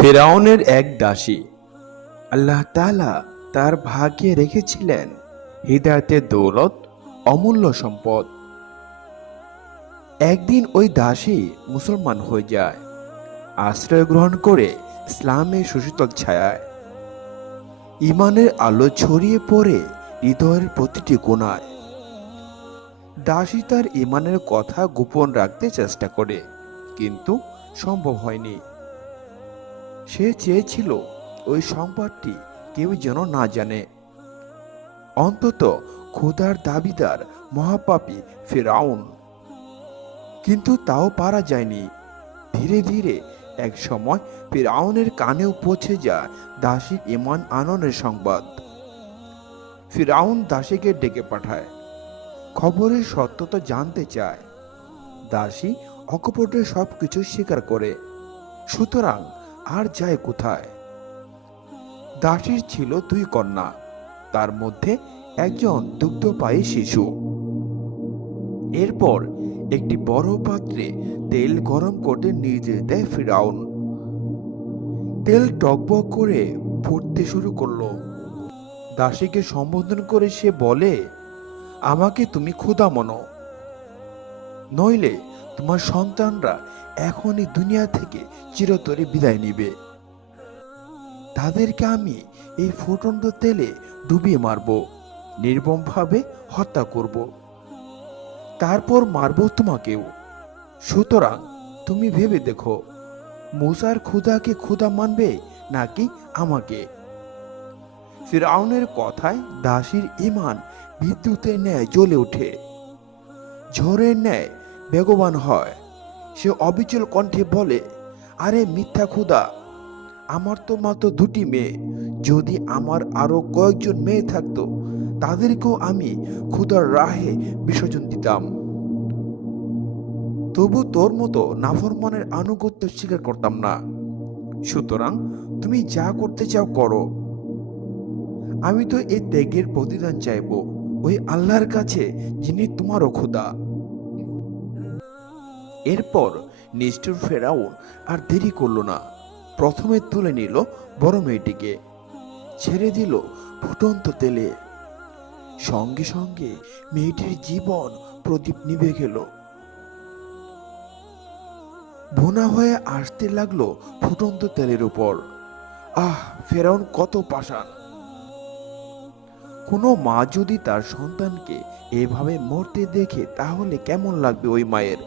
ফেরাউনের এক দাসী আল্লাহ তাআলা তার ভাগ্যে রেখেছিলেন হৃদায়তের দৌলত, অমূল্য সম্পদ। একদিন ওই দাসী মুসলমান হয়ে যায়, আশ্রয় গ্রহণ করে ইসলামের সুশীতল ছায়ায়। ইমানের আলো ছড়িয়ে পড়ে হৃদয়ের প্রতিটি কোনায় দাসী তার ইমানের কথা গোপন রাখতে চেষ্টা করে, কিন্তু সম্ভব হয়নি। সে চেয়েছিল ওই সংবাদটি কেউ যেন না জানে। অন্তত খোদার দাবিদার মহাপাপী ফেরাউন। কিন্তু তাও পারা যায়নি। ধীরে ধীরে এক সময় ফিরাউনের কানেও পৌঁছে যায় দাসীর ইমান আননের সংবাদ। ফিরাউন দাসীকে ডেকে পাঠায়। খবরের সত্যতা জানতে চায়। দাসী অকপটে সব কিছু স্বীকার করে। সুতরাং আর যায় কোথায়? দাসীর ছিল দুই কন্যা, তার মধ্যে একজন দুগ্ধপায়ী শিশু। এরপর একটি বড় পাত্রে তেল গরম করতে নির্দেশ দেয় ফিরাউন। তেল টকবক করে ফুটতে শুরু করল। দাসীকে সম্বোধন করে সে বলে, আমাকে তুমি ক্ষুধা মনো নইলে তোমার সন্তানরা এখনই দুনিয়া থেকে চিরতরে বিদায় নিবে। তাদেরকে আমি এই ফুটন্ত তেলে ডুবিয়ে মারব, নির্মমভাবে হত্যা করব। তারপর মারব তোমাকেও। সুতরাং তুমি ভেবে দেখো, মুসার ক্ষুধাকে ক্ষুধা মানবে নাকি আমাকে? ফিরাউনের কথায় দাসীর ইমান বিদ্যুতের ন্যায় জ্বলে ওঠে। ঝড়ের ন্যায় বেগবান হয়। সে অবিচল কণ্ঠে বলে, আরে মিথ্যা ক্ষুধা, আমার তো মাত্র দুটি মেয়ে। যদি আমার আরও কয়েকজন মেয়ে থাকতো, তাদেরকেও আমি ক্ষুধার রাহে বিসর্জন দিতাম। তবু তোর মতো নাফরমানের আনুগত্য স্বীকার করতাম না। সুতরাং তুমি যা করতে চাও করো। আমি তো এই ত্যাগের প্রতিদান চাইব। ওই আল্লাহর কাছে যিনি তোমারও খোদা এরপর নিষ্ঠুর ফেরাউন আর দেরি করল না। প্রথমে তুলে নিল বড় মেয়েটিকে, ছেড়ে দিল ফুটন্ত তেলে। সঙ্গে সঙ্গে মেয়েটির জীবন প্রদীপ নিভে গেল। ভুনা হয়ে আসতে লাগল ফুটন্ত তেলের উপর। আহ, ফেরাউন কত পাষাণ। কোনো মা যদি তার সন্তানকে এভাবে মরতে দেখে, তাহলে কেমন লাগবে ওই মায়ের?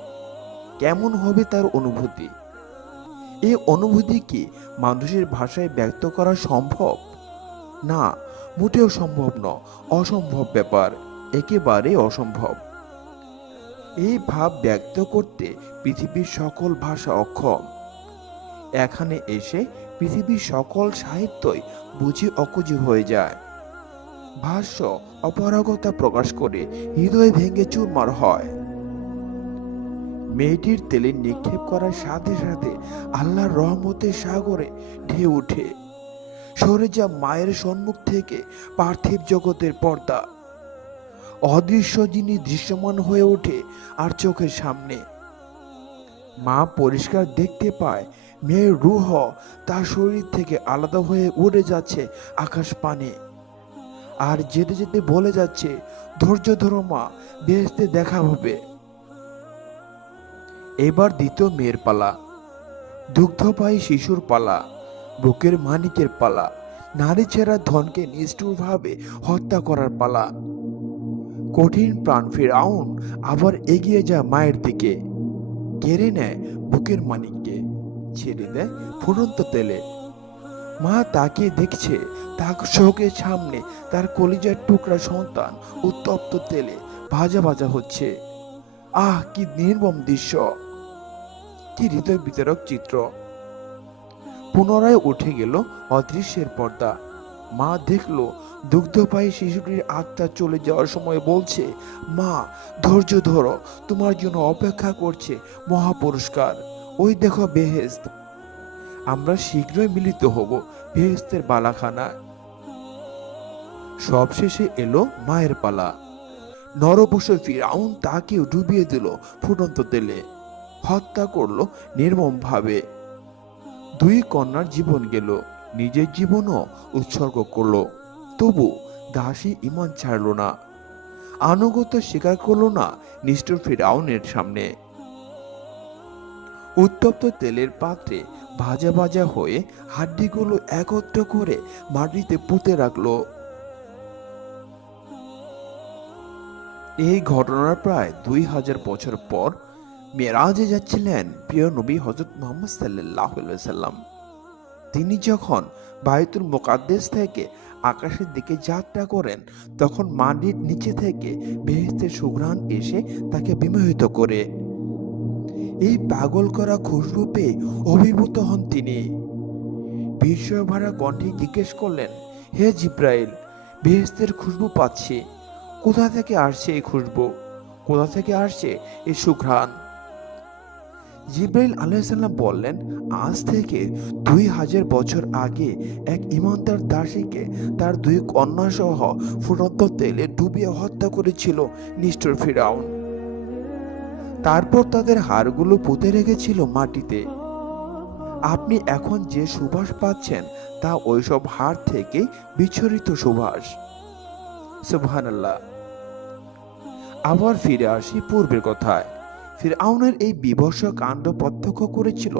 কেমন হবে তার অনুভূতি? এই অনুভূতি কি মানুষের ভাষায় ব্যক্ত করা সম্ভব? না, মোটেও সম্ভব ন অসম্ভব ব্যাপার একেবারে অসম্ভব। এই ভাব ব্যক্ত করতে পৃথিবীর সকল ভাষা অক্ষম। এখানে এসে পৃথিবীর সকল সাহিত্যই বুঝি অকুজি হয়ে যায়। ভাষ্য অপারগতা প্রকাশ করে হৃদয় ভেঙে চুরমার হয়। মেয়েটির তেলে নিক্ষেপ করার সাথে সাথে আল্লাহর রহমতের সাগরে ঢেউ উঠে সরে যা মায়ের সম্মুখ থেকে পার্থিব জগতের পর্দা। অদৃশ্য যিনি দৃশ্যমান হয়ে ওঠে আর চোখের সামনে। মা পরিষ্কার দেখতে পায় মেয়ের রুহ তার শরীর থেকে আলাদা হয়ে উড়ে যাচ্ছে আকাশ পানে। আর যেতে যেতে বলে যাচ্ছে, ধৈর্য ধরো মা বেহেস্তে দেখা হবে। এবার দ্বিতীয় মেয়ের পালা। দুগ্ধপায়ী শিশুর পালা, বুকের মানিকের পালা, নারী ছেঁড়া ধনকে নিষ্ঠুরভাবে হত্যা করার পালা। কঠিন প্রাণ ফেরাউন আবার এগিয়ে যায় মায়ের দিকে। কেড়ে নেয় বুকের মানিককে, ছেড়ে দেয় ফুটন্ত তেলে। মা তাকে দেখছে তার শোকের সামনে তার কলিজার টুকরা সন্তান উত্তপ্ত তেলে ভাজা ভাজা হচ্ছে। আহ, কি নির্মম দৃশ্য, কি হৃদয় বিতরক চিত্র। পুনরায় উঠে গেল অদৃশ্যের পর্দা। মা দেখল দুগ্ধপায়ী শিশুটির আত্মা চলে যাওয়ার সময় বলছে, মা, ধৈর্য ধরো, তোমার জন্য অপেক্ষা করছে মহাপুরস্কার। ওই দেখো বেহেস্ত আমরা শীঘ্রই মিলিত হব বেহেস্তের বালাখানা সবশেষে এলো মায়ের পালা। নরবশ ফিরাউন তাকেও ডুবিয়ে দিল ফুটন্ত তেলে। হত্যা করল নির্মমভাবে। দুই কন্যার জীবন গেল, নিজের জীবনও উৎসর্গ করল। তবু দাসী ইমান ছাড়ল না। আনুগত্য স্বীকার করল না নিষ্ঠুর ফিরাউনের সামনে। উত্তপ্ত তেলের পাত্রে ভাজা ভাজা হয়ে হাড্ডিগুলো একত্র করে মাটিতে পুঁতে রাখল। এই ঘটনার প্রায় দুই হাজার বছর পর মেরাজে যাচ্ছিলেন প্রিয় নবী হজরত মোহাম্মদ সাল্লাহ সাল্লাম তিনি যখন বায়তুল মোকাদ্দেস থেকে আকাশের দিকে যাত্রা করেন, তখন মাটির নিচে থেকে বেহেস্তের সুঘ্রাণ এসে তাকে বিমোহিত করে। এই পাগল করা খুশবু পেয়ে অভিভূত হন তিনি। বিস্ময় ভরা কণ্ঠে জিজ্ঞেস করলেন, হে জিব্রাইল বেহেস্তের খুশবু পাচ্ছি। কোথা থেকে আসছে এই খুশবু? কোথা থেকে আসছে এই সুঘ্রাণ? জিব্রাইল আলাইসাল্লাম বললেন, আজ থেকে দুই হাজার বছর আগে এক ইমানদার দাসীকে তার দুই কন্যা সহ ফুটন্ত তেলে ডুবিয়ে হত্যা করেছিল নিষ্ঠুর ফিরাউন। তারপর তাদের হাড়গুলো পুঁতে রেখেছিল মাটিতে। আপনি এখন যে সুবাস পাচ্ছেন তা ওইসব হাড় থেকে বিচ্ছরিত সুবাস। সুবহানাল্লাহ। আবার ফিরে আসি পূর্বের কথায়। ফিরআউনের এই বিভৎস কাণ্ড প্রত্যক্ষ করেছিল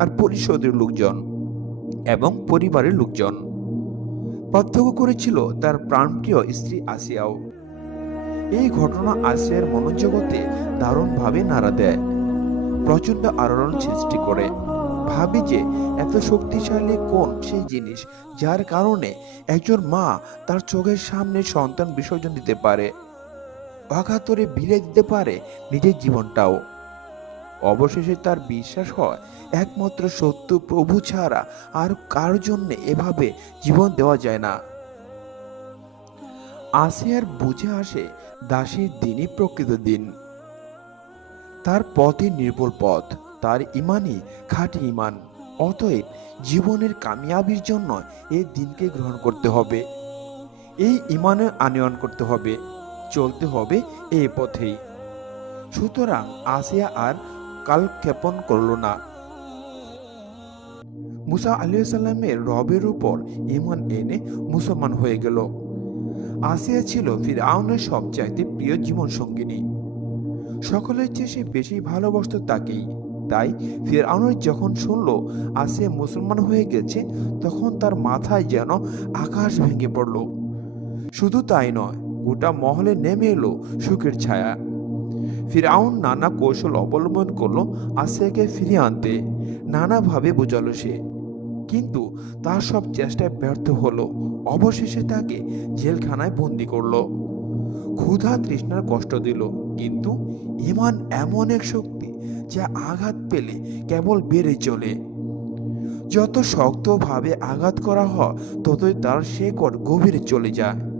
আর পরিষদের লোকজন এবং পরিবারের লোকজন। প্রত্যক্ষ করেছিল তার প্রাণপ্রিয় স্ত্রী আসিয়াও। এই ঘটনা আসিয়ার মনোজগতে দারুণভাবে নাড়া দেয়। প্রচণ্ড আলোড়ন সৃষ্টি করে। ভাবি যে এত শক্তিশালী কোন সেই জিনিস যার কারণে একজন মা তার চোখের সামনে সন্তান বিসর্জন দিতে পারে, অঘাতরে বিলে দিতে পারে নিজের জীবনটাও। অবশেষে তার বিশ্বাস হয়, একমাত্র সত্য প্রভু ছাড়া আর কার জন্য এভাবে জীবন দেওয়া যায় না। আসিয়ার বুঝে আসে, দাসীর দিনই প্রকৃত দিন। তার পথই নির্ভুল পথ। তার ইমানই খাঁটি ইমান। অতএব জীবনের কামিয়াবির জন্য এই দিনকে গ্রহণ করতে হবে। এই ইমানে আনয়ন করতে হবে, চলতে হবে এই পথেই। সুতরাং আসিয়া আর কালক্ষেপণ করল না। মুসা আলিয়া সাল্লামের রবের উপর ইমান এনে মুসলমান হয়ে গেল। আসিয়া ছিল ফিরআউনের সবচাইতে প্রিয় জীবন সঙ্গিনী সকলের চেয়ে সে বেশি ভালোবাসত তাকেই। তাই ফিরআউনের যখন শুনল আসিয়া মুসলমান হয়ে গেছে, তখন তার মাথায় যেন আকাশ ভেঙে পড়ল। শুধু তাই নয়, গোটা মহলে নেমে এলো সুখের ছায়া। ফিরাউন নানা কৌশল অবলম্বন করল আসিয়াকে ফিরিয়ে আনতে। নানাভাবে বোঝালো সে। কিন্তু তার সব চেষ্টায় ব্যর্থ হলো। অবশেষে তাকে জেলখানায় বন্দি করল। ক্ষুধা তৃষ্ণার কষ্ট দিল। কিন্তু ইমান এমন এক শক্তি যা আঘাত পেলে কেবল বেড়ে চলে। যত শক্তভাবে আঘাত করা হয়, ততই তার শেকড় গভীরে চলে যায়।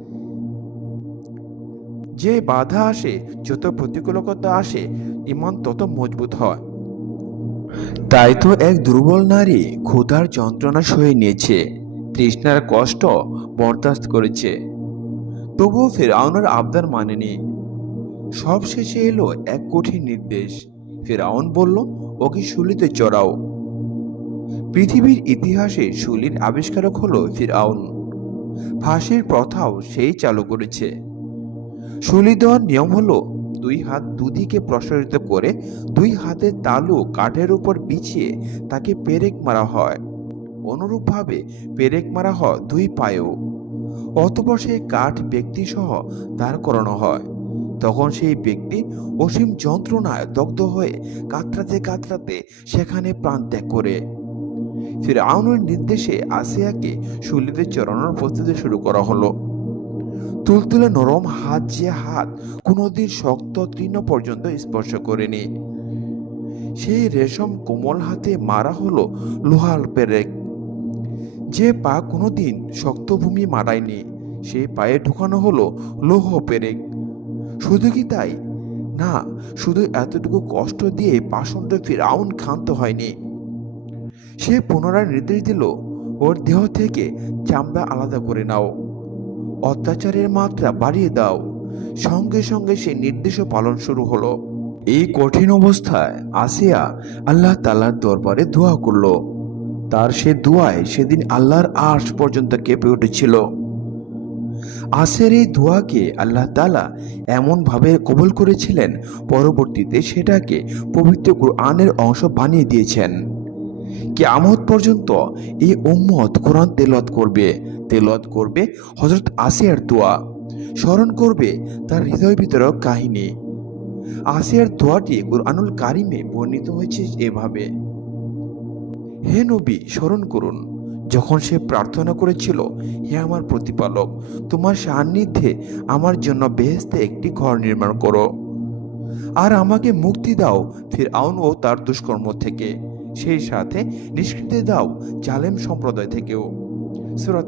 যে বাধা আসে, যত প্রতিকূলতা আসে, ইমান তত মজবুত হয়। তাই তো এক দুর্বল নারী ক্ষুধার যন্ত্রণা সয়ে নিয়েছে, তৃষ্ণার কষ্ট বরদাস্ত করেছে। তবুও ফের ফেরাউনের আবদার মানেনি। সব শেষে এলো এক কঠিন নির্দেশ। ফেরাউন বলল, ওকে শুলিতে চড়াও। পৃথিবীর ইতিহাসে শুলির আবিষ্কারক হলো ফিরাউন। ফাঁসির প্রথাও সেই চালু করেছে। শুলি দেওয়ার নিয়ম হলো, দুই হাত দুদিকে প্রসারিত করে দুই হাতের তালু কাঠের উপর বিছিয়ে তাকে পেরেক মারা হয়। অনুরূপভাবে পেরেক মারা হয় দুই পায়েও। অতপর সেই কাঠ ব্যক্তি সহ দাঁড় করানো হয়। তখন সেই ব্যক্তি অসীম যন্ত্রণায় দগ্ধ হয়ে কাতরাতে কাতরাতে সেখানে প্রাণ ত্যাগ করে। ফিরআউনের নির্দেশে আসিয়াকে শুলিতে চড়ানোর প্রস্তুতি শুরু করা হলো। তুলতুলে নরম হাত যে হাত কোনোদিন শক্ত তৃণ পর্যন্ত স্পর্শ করেনি। সেই রেশম কোমল হাতে মারা হলো লোহার পেরেক। যে পা কোনোদিন শক্ত ভূমি মারায়নি, সেই পায়ে ঢুকানো হলো লৌহ পেরেক। শুধু কি তাই? না, শুধু এতটুকু কষ্ট দিয়ে পাষণ্ড ফিরাউন ক্ষান্ত হয়নি। সে পুনরায় নির্দেশ দিল, ওর দেহ থেকে চামড়া আলাদা করে নাও। অত্যাচারের মাত্রা বাড়িয়ে দাও। সঙ্গে সঙ্গে সে নির্দেশও পালন শুরু হলো। এই কঠিন অবস্থায় আসিয়া আল্লাহ তালার দরবারে দোয়া করল। তার সে দোয়ায় সেদিন আল্লাহর আশ পর্যন্ত কেঁপে উঠেছিল। আসের এই দোয়াকে আল্লাহ তালা এমনভাবে কবল করেছিলেন, পরবর্তীতে সেটাকে পবিত্র কোরআনের অংশ বানিয়ে দিয়েছেন। কি আমত পর্যন্ত এই উম্মত কোরআন তেলত করবে তেলত করবে হজরত আসিয়ার দোয়া, স্মরণ করবে তার হৃদয় বিতরক কাহিনী। আসিয়ার দোয়াটি কোরআনুল কারিমে বর্ণিত হয়েছে এভাবে, হে নবী, স্মরণ করুন যখন সে প্রার্থনা করেছিল, হে আমার প্রতিপালক, তোমার সান্নিধ্যে আমার জন্য বেহেস্তে একটি ঘর নির্মাণ করো। আর আমাকে মুক্তি দাও ফির আউন ও তার দুষ্কর্ম থেকে। সেই সাথে নিষ্কৃতি দাও জালেম সম্প্রদায় থেকেও। সুরা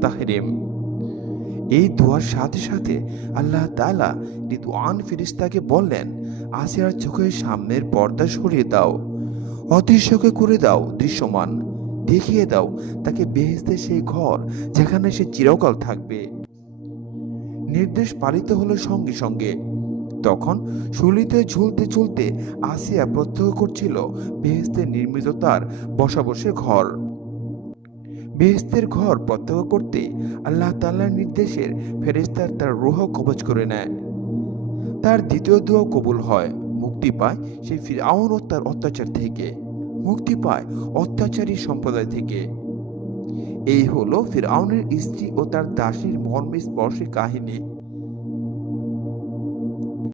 এই দোয়ার সাথে সাথে আল্লাহ তাআলা রিদওয়ান ফিরিস্তাকে বললেন, আসিয়ার চোখের সামনের পর্দা সরিয়ে দাও। অদৃশ্যকে করে দাও, দৃশ্যমান। দেখিয়ে দাও, তাকে বেহেস্তে সেই ঘর যেখানে সে চিরকাল থাকবে। নির্দেশ পালিত হলো সঙ্গে সঙ্গে। তখন শুলিতে ঝুলতে ঝুলতে আসিয়া প্রত্যক্ষ করছিল বেহেস্তে নির্মিত তার বসাবসের ঘর। বেহেস্তের ঘর প্রত্যক্ষ করতে আল্লাহ তাল্লার নির্দেশের ফেরেস্তার তার রুহ কবচ করে নেয়। তার দ্বিতীয় দোয়া কবুল হয়, মুক্তি পায় সেই ফিরাউন ও তার অত্যাচার থেকে। মুক্তি পায় অত্যাচারী সম্প্রদায় থেকে। এই হলো ফিরাউনের স্ত্রী ও তার দাসীর মর্মস্পর্শী কাহিনী।